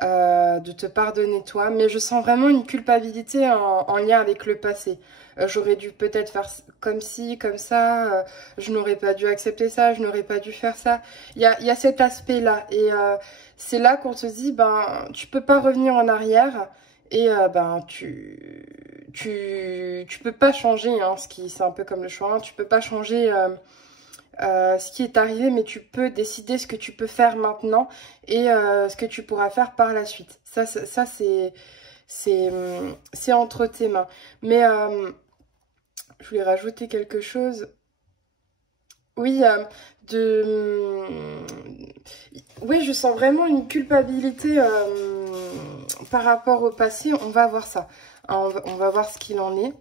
De te pardonner toi, mais je sens vraiment une culpabilité en lien avec le passé. J'aurais dû peut-être faire comme ci, comme ça, je n'aurais pas dû accepter ça, je n'aurais pas dû faire ça. Il y a cet aspect-là, et c'est là qu'on te dit, tu peux pas revenir en arrière, et tu peux pas changer, hein, c'est un peu comme le choix, hein, tu peux pas changer... ce qui est arrivé, mais tu peux décider ce que tu peux faire maintenant et ce que tu pourras faire par la suite. Ça c'est entre tes mains. Mais Je voulais rajouter quelque chose. Oui, oui, je sens vraiment une culpabilité par rapport au passé. On va voir ça. Hein, on va voir ce qu'il en est.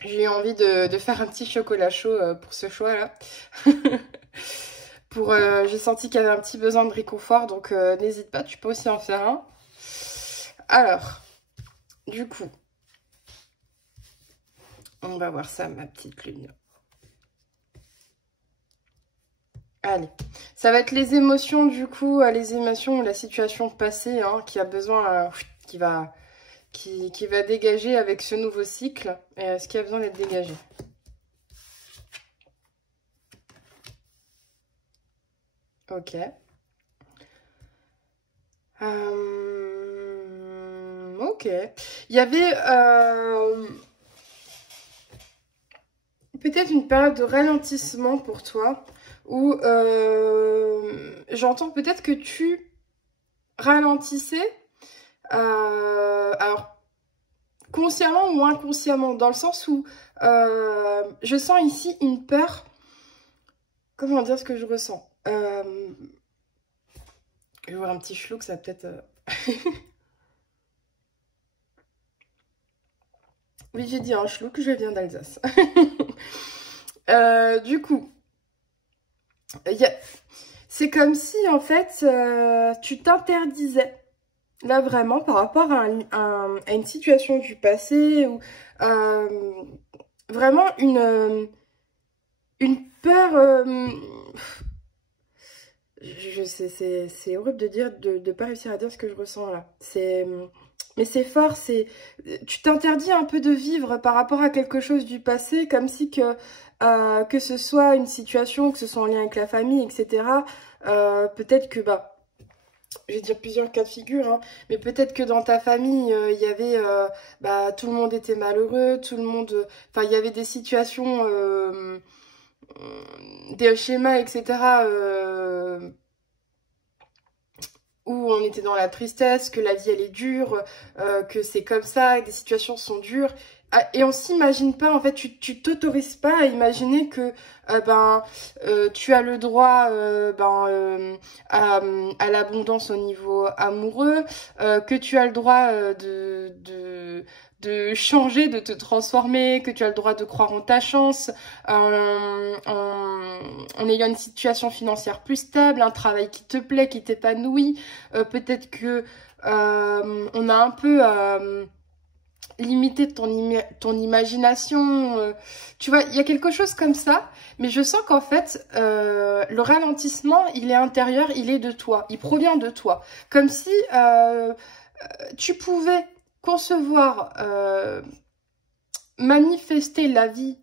J'ai eu envie de faire un petit chocolat chaud pour ce choix-là. J'ai senti qu'il y avait un petit besoin de réconfort, donc n'hésite pas, tu peux aussi en faire un. Alors, du coup, on va voir ça, ma petite lune. Allez, ça va être les émotions, du coup, les émotions ou la situation passée hein, qui a besoin, qui va dégager avec ce nouveau cycle. Et ce qui a besoin d'être dégagé. Ok. Ok. Il y avait peut-être une période de ralentissement pour toi où j'entends peut-être que tu ralentissais, alors consciemment ou inconsciemment, dans le sens où je sens ici une peur. Comment dire ce que je ressens? Je vais voir un petit chlouk, ça va peut-être... Oui, j'ai dit un chlouk, je viens d'Alsace. Du coup, c'est comme si, en fait, tu t'interdisais, là, vraiment, par rapport à une situation du passé, ou vraiment une peur... je sais, c'est horrible de dire, de pas réussir à dire ce que je ressens, là. Mais c'est fort, tu t'interdis un peu de vivre par rapport à quelque chose du passé, comme si que ce soit une situation, que ce soit en lien avec la famille, etc. Peut-être que, je vais dire plusieurs cas de figure, hein, mais peut-être que dans ta famille, il y avait, tout le monde était malheureux, tout le monde, enfin, il y avait des situations, des schémas, etc. Où on était dans la tristesse, que la vie elle est dure, que c'est comme ça, que des situations sont dures. Et on s'imagine pas, en fait, tu t'autorises pas à imaginer que tu as le droit à l'abondance au niveau amoureux, que tu as le droit de changer, de te transformer, que tu as le droit de croire en ta chance, en ayant une situation financière plus stable, un travail qui te plaît, qui t'épanouit. Peut-être que on a un peu limité ton imagination. Tu vois, il y a quelque chose comme ça, mais je sens qu'en fait, le ralentissement, il est intérieur, il est de toi, il provient de toi. Comme si tu pouvais concevoir, manifester la vie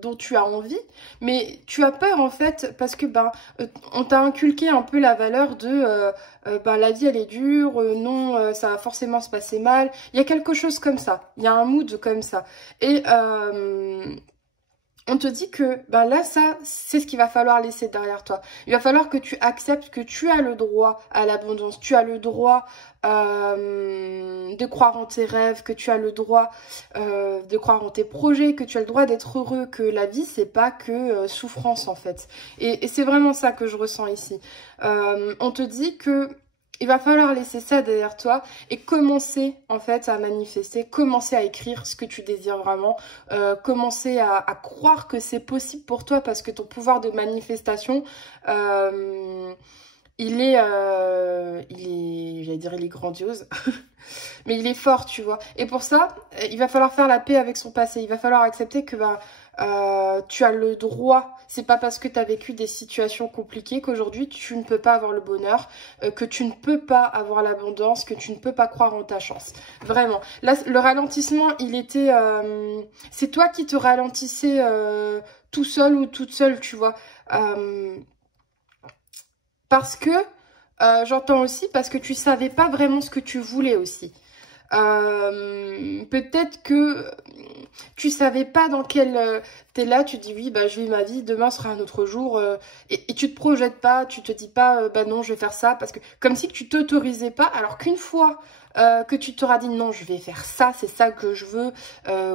dont tu as envie, mais tu as peur en fait parce que on t'a inculqué un peu la valeur de la vie elle est dure, non ça va forcément se passer mal. Il y a quelque chose comme ça, il y a un mood comme ça. Et on te dit que là, ça, c'est ce qu'il va falloir laisser derrière toi. Il va falloir que tu acceptes que tu as le droit à l'abondance, tu as le droit de croire en tes rêves, que tu as le droit de croire en tes projets, que tu as le droit d'être heureux, que la vie, c'est pas que souffrance en fait. Et c'est vraiment ça que je ressens ici. On te dit que il va falloir laisser ça derrière toi et commencer en fait à manifester, commencer à écrire ce que tu désires vraiment, commencer à croire que c'est possible pour toi parce que ton pouvoir de manifestation, j'allais dire il est grandiose, mais il est fort, tu vois. Et pour ça, il va falloir faire la paix avec son passé. Il va falloir accepter que tu as le droit. C'est pas parce que tu as vécu des situations compliquées qu'aujourd'hui tu ne peux pas avoir le bonheur, que tu ne peux pas avoir l'abondance, que tu ne peux pas croire en ta chance. Vraiment. Là, le ralentissement, il était... c'est toi qui te ralentissais tout seul ou toute seule, tu vois. Parce que, j'entends aussi, parce que tu savais pas vraiment ce que tu voulais aussi. Peut-être que tu savais pas dans quel... t'es là, tu dis oui, bah je vis ma vie, demain sera un autre jour. Et tu te projettes pas, tu te dis pas, bah non, je vais faire ça. Parce que comme si tu t'autorisais pas, alors qu'une fois que tu t'auras dit non, je vais faire ça, c'est ça que je veux.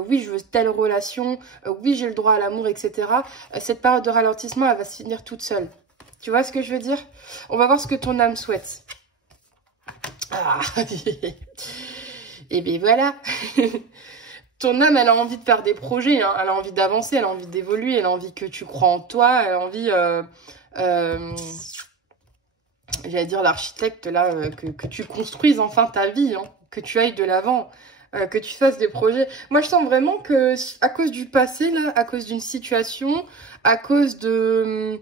Oui, je veux telle relation. Oui, j'ai le droit à l'amour, etc. Cette période de ralentissement, elle va se finir toute seule. Tu vois ce que je veux dire? On va voir ce que ton âme souhaite. Ah, et bien voilà. Ton âme, elle a envie de faire des projets, hein. Elle a envie d'avancer, elle a envie d'évoluer, elle a envie que tu crois en toi, elle a envie, j'allais dire l'architecte, là, que tu construises enfin ta vie, hein, que tu ailles de l'avant, que tu fasses des projets. Moi, je sens vraiment que, à cause du passé, là, à cause d'une situation, à cause de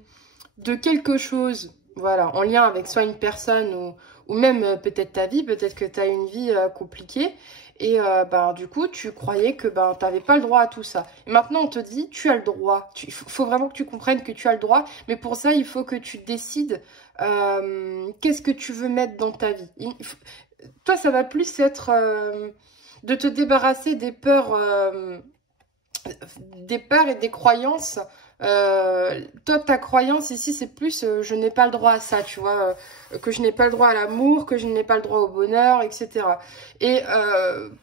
quelque chose, voilà, en lien avec soit une personne ou même peut-être ta vie, peut-être que tu as une vie compliquée. Et ben, du coup, tu croyais que ben, tu n'avais pas le droit à tout ça. Et maintenant, on te dit, tu as le droit. Il faut vraiment que tu comprennes que tu as le droit. Mais pour ça, il faut que tu décides qu'est-ce que tu veux mettre dans ta vie. Toi, ça va plus être de te débarrasser des peurs et des croyances. Toi, ta croyance ici, c'est plus je n'ai pas le droit à ça, tu vois, que je n'ai pas le droit à l'amour, que je n'ai pas le droit au bonheur, etc. Et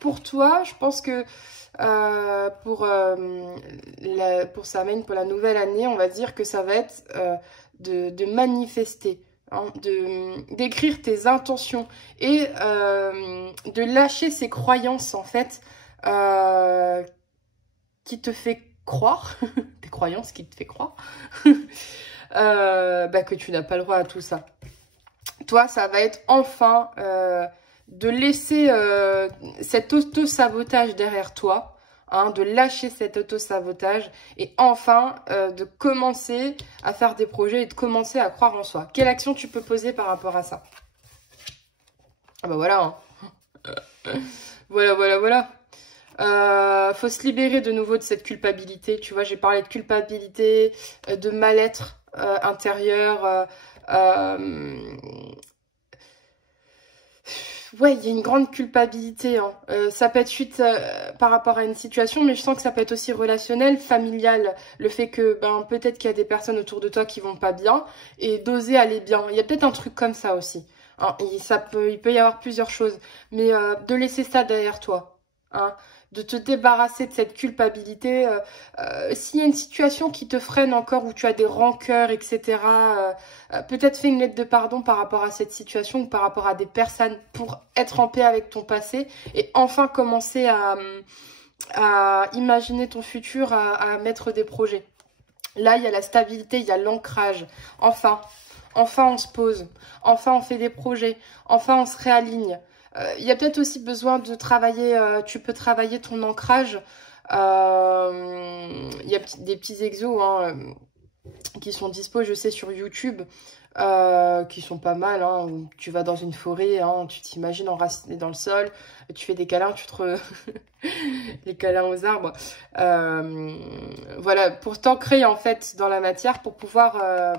pour toi, je pense que pour la nouvelle année, on va dire que ça va être de manifester, hein, d'écrire tes intentions et de lâcher ces croyances, en fait, qui te fait croire, tes croyances qui te fait croire, bah, que tu n'as pas le droit à tout ça. Toi, ça va être enfin de laisser cet auto-sabotage derrière toi, hein, de lâcher cet auto-sabotage et enfin de commencer à faire des projets et de commencer à croire en soi. Quelle action tu peux poser par rapport à ça? Ah bah voilà, hein. Voilà. Faut se libérer de nouveau de cette culpabilité. Tu vois, j'ai parlé de culpabilité, de mal-être intérieur. Ouais, il y a une grande culpabilité, hein. Ça peut être suite par rapport à une situation, mais je sens que ça peut être aussi relationnel, familial. Le fait que ben peut-être qu'il y a des personnes autour de toi qui vont pas bien et d'oser aller bien. Il y a peut-être un truc comme ça aussi, hein. Et il peut y avoir plusieurs choses, mais de laisser ça derrière toi, hein, de te débarrasser de cette culpabilité. S'il y a une situation qui te freine encore, où tu as des rancœurs, etc., peut-être fais une lettre de pardon par rapport à cette situation ou par rapport à des personnes pour être en paix avec ton passé et enfin commencer à imaginer ton futur, à mettre des projets. Là, il y a la stabilité, il y a l'ancrage. Enfin on se pose. Enfin, on fait des projets. Enfin, on se réaligne. Il y a peut-être aussi besoin de travailler, tu peux travailler ton ancrage. Il y a des petits exos, hein, qui sont dispo, je sais, sur YouTube, qui sont pas mal, hein, où tu vas dans une forêt, hein, tu t'imagines enraciné dans le sol, tu fais des câlins, les câlins aux arbres. Voilà, pour t'ancrer en fait dans la matière, pour pouvoir...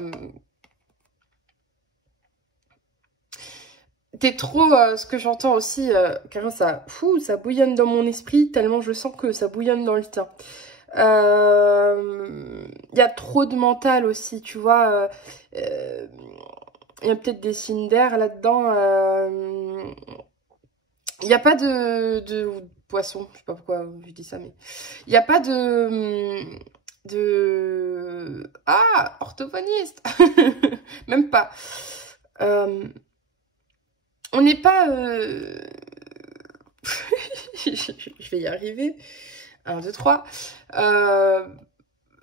T'es trop, ce que j'entends aussi, carrément ça bouillonne dans mon esprit, tellement je sens que ça bouillonne dans le tien. Il y a trop de mental aussi, tu vois. Il y a peut-être des signes d'air là-dedans. Il n'y a pas de poisson, je sais pas pourquoi je dis ça, mais il n'y a pas Ah, orthophoniste. Même pas. On n'est pas... je vais y arriver. 1, 2, 3.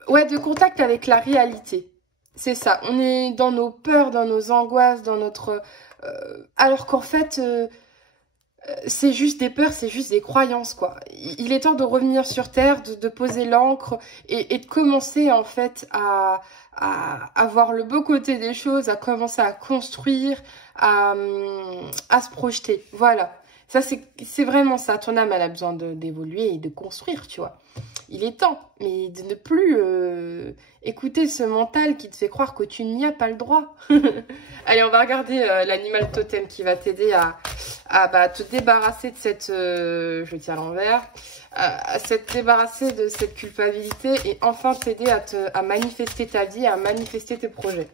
Ouais, de contact avec la réalité. C'est ça. On est dans nos peurs, dans nos angoisses, dans notre... alors qu'en fait, c'est juste des peurs, c'est juste des croyances, quoi. Il est temps de revenir sur Terre, de poser l'encre et de commencer, en fait, à voir le beau côté des choses, à commencer à construire, à se projeter. Voilà. Ça, c'est vraiment ça. Ton âme, elle a besoin d'évoluer et de construire, tu vois. il est temps, mais de ne plus écouter ce mental qui te fait croire que tu n'y as pas le droit. Allez, on va regarder l'animal totem qui va t'aider à te débarrasser de cette... je le tiens à l'envers. À se débarrasser de cette culpabilité et enfin t'aider à manifester ta vie, à manifester tes projets.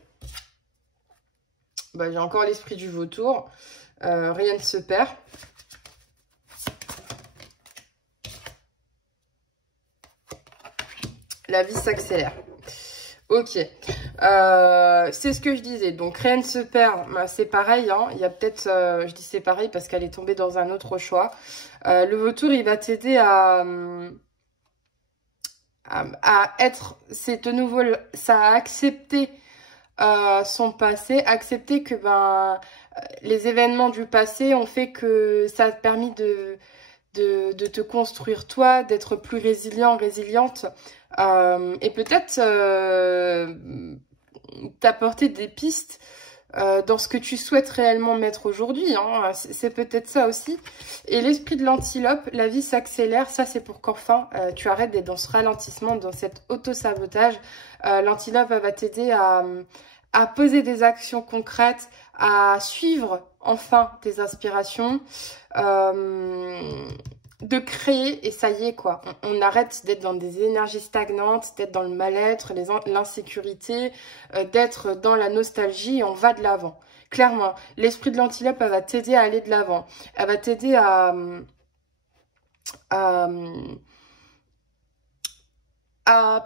Bah, j'ai encore l'esprit du vautour. Rien ne se perd. La vie s'accélère. Ok. C'est ce que je disais. Donc, rien ne se perd. Bah, c'est pareil. Hein. Il y a peut-être... je dis c'est pareil parce qu'elle est tombée dans un autre choix. Le vautour, il va t'aider à être... C'est de nouveau... Ça a accepté son passé. Accepter que les événements du passé ont fait que ça a permis de te construire toi, d'être plus résilient, résiliente. Et peut-être t'apporter des pistes dans ce que tu souhaites réellement mettre aujourd'hui. Hein. C'est peut-être ça aussi. Et l'esprit de l'antilope, la vie s'accélère. Ça, c'est pour qu'enfin, tu arrêtes d'être dans ce ralentissement, dans cet auto-sabotage. L'antilope, elle va t'aider à poser des actions concrètes, à suivre enfin tes aspirations, de créer, et ça y est quoi, on arrête d'être dans des énergies stagnantes, d'être dans le mal-être, l'insécurité, d'être dans la nostalgie, et on va de l'avant. Clairement, l'esprit de l'antilope, elle va t'aider à aller de l'avant, elle va t'aider à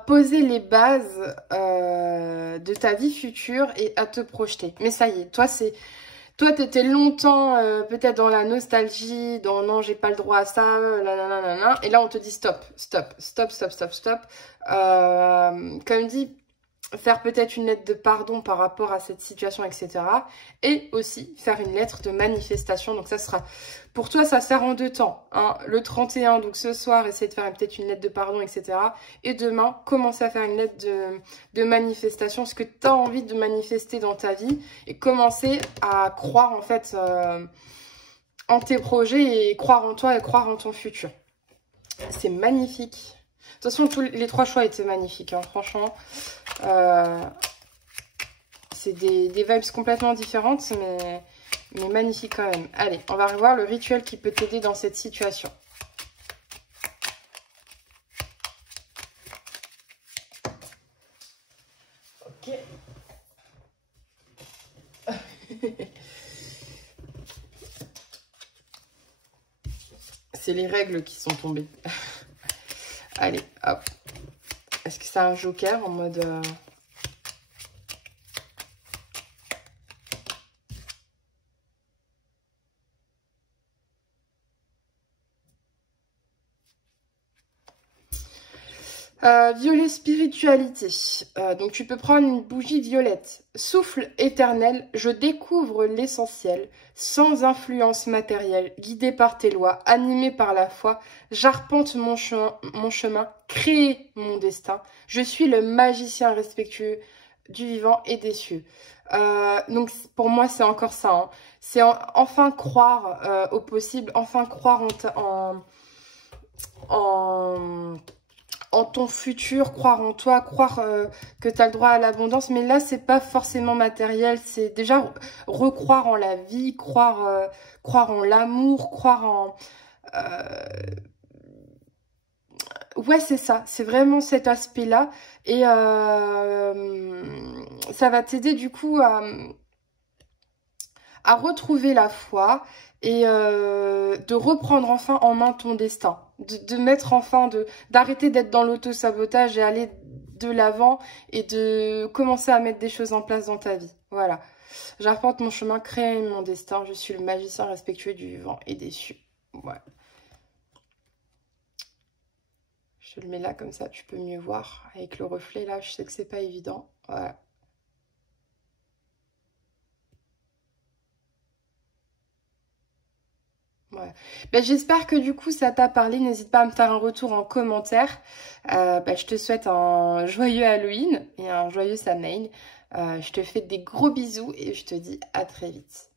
poser les bases de ta vie future et à te projeter. Mais ça y est, toi, t'étais longtemps peut-être dans la nostalgie, dans non, j'ai pas le droit à ça, nanana, et là, on te dit stop, stop, stop, stop, stop, stop. Comme dit, faire peut-être une lettre de pardon par rapport à cette situation, etc. Et aussi faire une lettre de manifestation. Donc ça sera, pour toi, ça sert en 2 temps. Hein. Le 31, donc ce soir, essayer de faire peut-être une lettre de pardon, etc. Et demain, commencer à faire une lettre de manifestation, ce que tu as envie de manifester dans ta vie. Et commencer à croire en fait en tes projets et croire en toi et croire en ton futur. C'est magnifique. De toute façon, les 3 choix étaient magnifiques, hein, franchement. C'est des vibes complètement différentes, mais magnifiques quand même. Allez, on va revoir le rituel qui peut t'aider dans cette situation. Ok. C'est les règles qui sont tombées. Allez, hop. Est-ce que c'est un joker en mode... violet spiritualité. Donc tu peux prendre une bougie violette. Souffle éternel, je découvre l'essentiel, sans influence matérielle, guidé par tes lois, animé par la foi, j'arpente mon chemin, créer mon destin. Je suis le magicien respectueux du vivant et des cieux. Donc pour moi c'est encore ça. Hein. C'est enfin croire au possible, enfin croire en ton futur, croire en toi, croire que tu as le droit à l'abondance. Mais là, c'est pas forcément matériel. C'est déjà recroire en la vie, croire en l'amour, croire en... Ouais, c'est ça. C'est vraiment cet aspect-là. Et ça va t'aider du coup à retrouver la foi et de reprendre enfin en main ton destin, de mettre enfin, d'arrêter d'être dans l'auto-sabotage et aller de l'avant et de commencer à mettre des choses en place dans ta vie. Voilà. J'arpente mon chemin, créer mon destin, je suis le magicien respectueux du vivant et des cieux. Voilà. Je te le mets là comme ça, tu peux mieux voir avec le reflet là, je sais que c'est pas évident. Voilà. Ouais. Ben, j'espère que du coup ça t'a parlé. N'hésite pas à me faire un retour en commentaire. Je te souhaite un joyeux Halloween et un joyeux Samhain. Je te fais des gros bisous et je te dis à très vite.